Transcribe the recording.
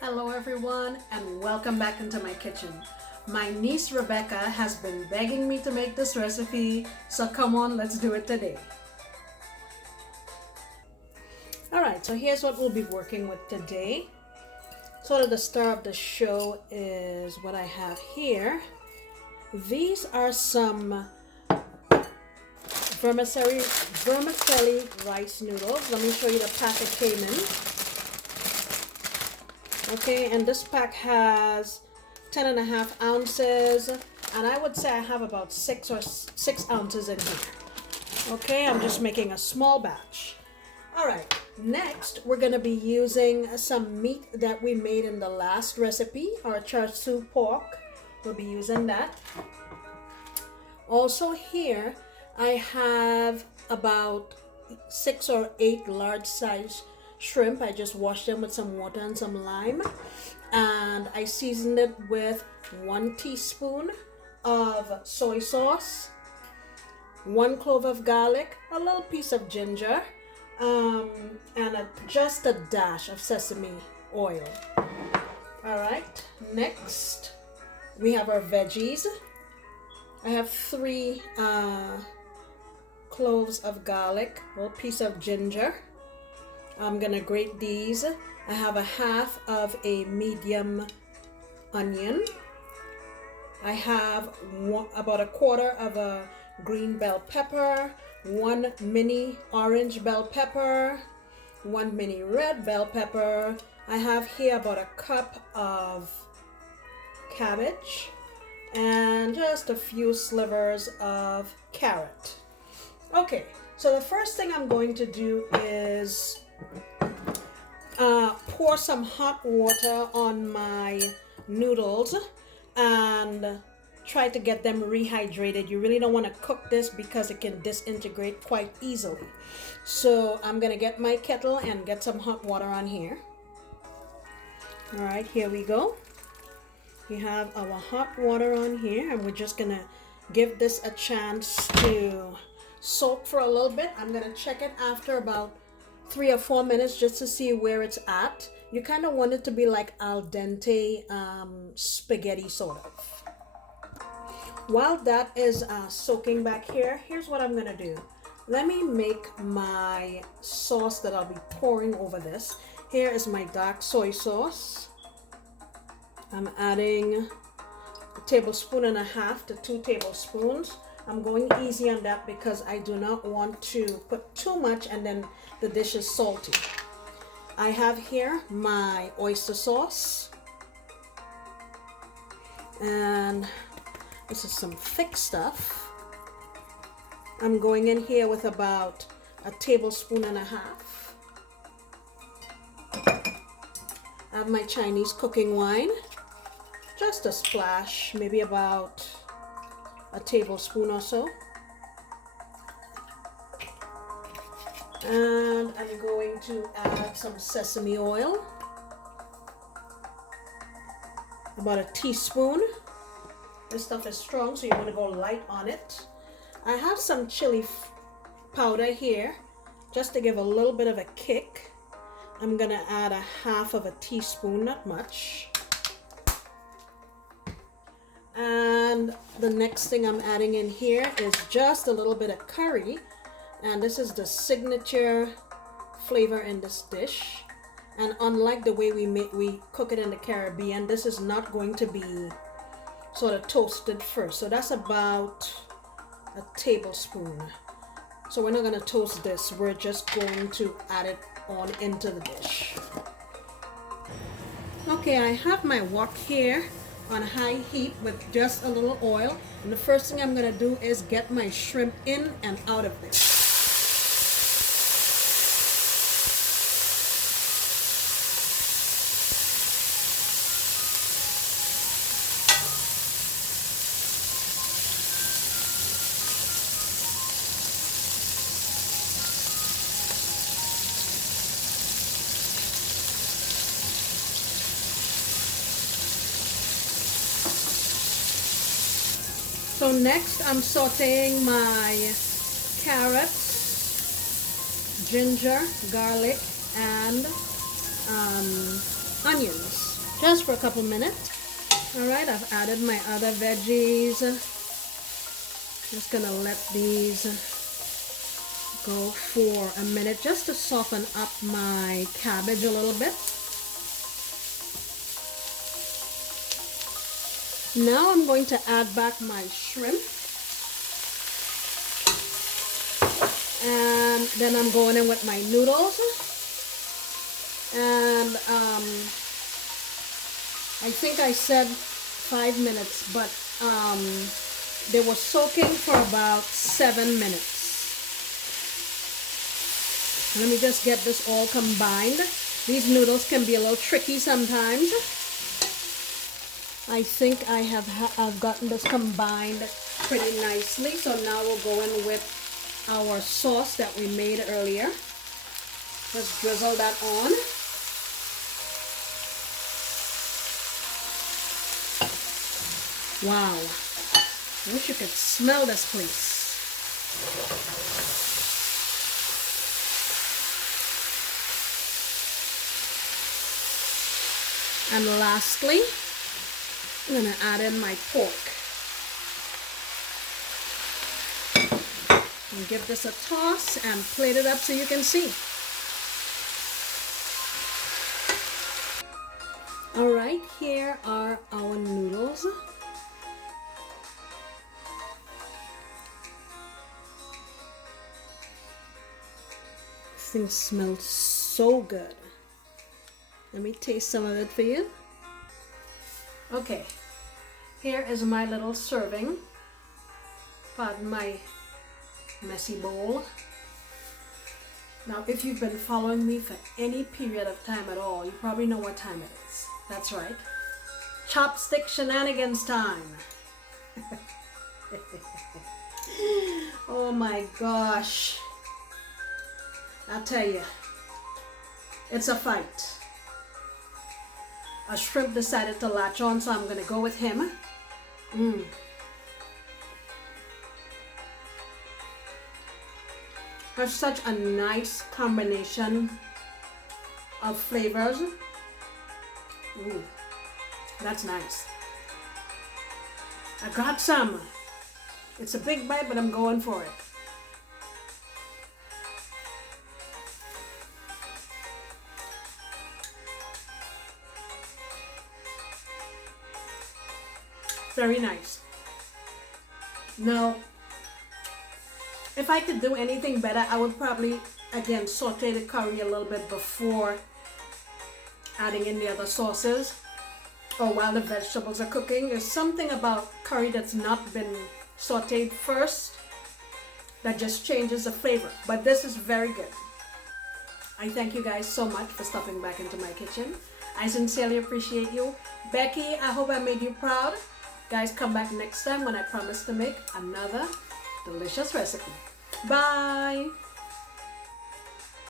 Hello everyone and welcome back into my kitchen. My niece Rebecca has been begging me to make this recipe, so come on, let's do it today. Alright, so here's what we'll be working with today. Sort of the star of the show is what I have here. These are some vermicelli rice noodles. Let me show you the pack it came in. Okay, and this pack has 10.5 ounces, and I would say I have about 6 ounces in here. Okay, I'm just making a small batch. All right, next we're gonna be using some meat that we made in the last recipe, our Char Siu Pork. We'll be using that. Also here, I have about 6 or 8 large size shrimp. I just washed them with some water and some lime, and I seasoned it with 1 teaspoon of soy sauce, 1 clove of garlic, a little piece of ginger, and just a dash of sesame oil. All right, next we have our veggies. I have 3 cloves of garlic, a little piece of ginger. I'm gonna grate these. I have a half of a medium onion. I have about a quarter of a green bell pepper, 1 mini orange bell pepper, 1 mini red bell pepper. I have here about a cup of cabbage and just a few slivers of carrot. Okay, so the first thing I'm going to do is pour some hot water on my noodles and try to get them rehydrated. You really don't want to cook this because it can disintegrate quite easily. So I'm gonna get my kettle and get some hot water on here. All right, here we go. We have our hot water on here, and we're just gonna give this a chance to soak for a little bit. I'm gonna check it after about 3 or 4 minutes just to see where it's at. You kind of want it to be like al dente spaghetti sort of. While that is soaking back here, here's what I'm gonna do. Let me make my sauce that I'll be pouring over this. Here is my dark soy sauce. I'm adding 1.5 tablespoons to 2 tablespoons. I'm going easy on that because I do not want to put too much and then the dish is salty. I have here my oyster sauce, and this is some thick stuff. I'm going in here with about 1.5 tablespoons. I have my Chinese cooking wine, just a splash, maybe about 1 tablespoon or so. And I'm going to add some sesame oil, about 1 teaspoon. This stuff is strong, so you want to go light on it. I have some chili powder here just to give a little bit of a kick. I'm gonna add 1/2 teaspoon, not much. And the next thing I'm adding in here is just a little bit of curry. And this is the signature flavor in this dish. And unlike the way we cook it in the Caribbean, this is not going to be sort of toasted first. So that's about 1 tablespoon. So we're not going to toast this. We're just going to add it on into the dish. Okay, I have my wok here on high heat with just a little oil. And the first thing I'm going to do is get my shrimp in and out of this. So next I'm sauteing my carrots, ginger, garlic, and onions. just for a couple minutes. All right, I've added my other veggies. Just gonna let these go for a minute just to soften up my cabbage a little bit. Now I'm going to add back my shrimp. And then I'm going in with my noodles. And I think I said 5 minutes, but they were soaking for about 7 minutes. Let me just get this all combined. These noodles can be a little tricky sometimes. I think I've gotten this combined pretty nicely. So now we'll go in with our sauce that we made earlier. Just drizzle that on. Wow. I wish you could smell this, please. And lastly, I'm going to add in my pork. And give this a toss and plate it up so you can see. All right, here are our noodles. This thing smells so good. Let me taste some of it for you. Okay, here is my little serving. Pardon my messy bowl. Now, if you've been following me for any period of time at all, you probably know what time it is. That's right. Chopstick shenanigans time. Oh my gosh. I'll tell you, it's a fight. A shrimp decided to latch on, so I'm going to go with him. There's such a nice combination of flavors. Ooh, that's nice. I got some. It's a big bite, but I'm going for it. Very nice. Now, if I could do anything better, I would probably, again, saute the curry a little bit before adding in the other sauces, or while the vegetables are cooking. There's something about curry that's not been sauteed first that just changes the flavor. But this is very good. I thank you guys so much for stopping back into my kitchen. I sincerely appreciate you. Becky, I hope I made you proud. Guys, come back next time when I promise to make another delicious recipe. Bye!